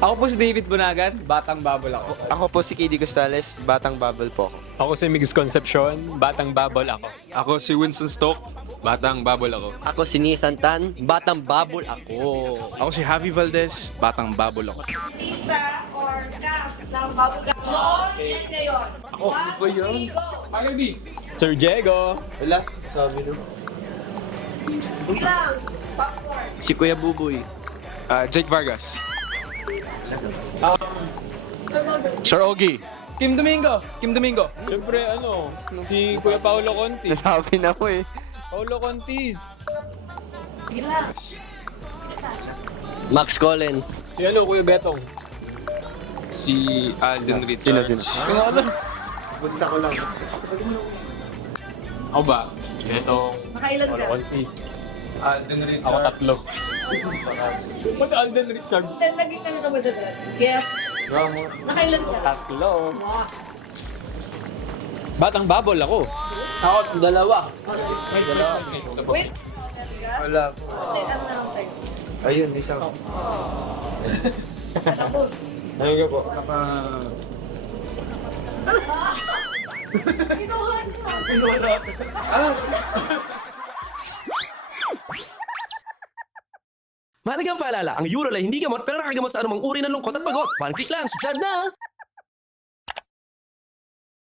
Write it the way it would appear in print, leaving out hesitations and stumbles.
Ako po si David Bunagan, batang babol ako. Ako po si KD Gustales, batang bubble po ako. Ako si Migs Concepcion, batang babol ako. Ako si Winston Stoke, batang babol ako. Ako si Nissan Tan, batang babol ako. Ako si Javi Valdez, batang babol ako. Artista or cast ng Bubblegum noon and ngayon. Ako, ano ba yun? Sir Diego. Wala, sabi nyo. Bilang, popcorn. Si Kuya Buboy. Jake Vargas. Sir Ogie. Kim Domingo! Kim Domingo! Siyempre, si Kuya Paolo Contis. Nasabi na po eh. Paolo Contis. Bilang. Max Collins. Si Kuya Betong. Si Alden Richards. Bunta ko lang. Ako ba? Betong. Nakailan Paolo ka? Contis. Alden Richards. Ako tatlo. Ba't Alden Richards? Then, naging ano ka ba dyan? Guess. Nakailan ka? Tatlo. Wow. Batang babol ako. Ako, dalawa. Wait. Wala po. Hindi, ano na lang sa'yo? Ayun, isang. Tapos. Ayun ka po. Kinuha Mahalagang paalala, ang Urol ay hindi gamot pero nakagamot sa anumang uri ng lungkot at pagod. One click lang, subscribe na!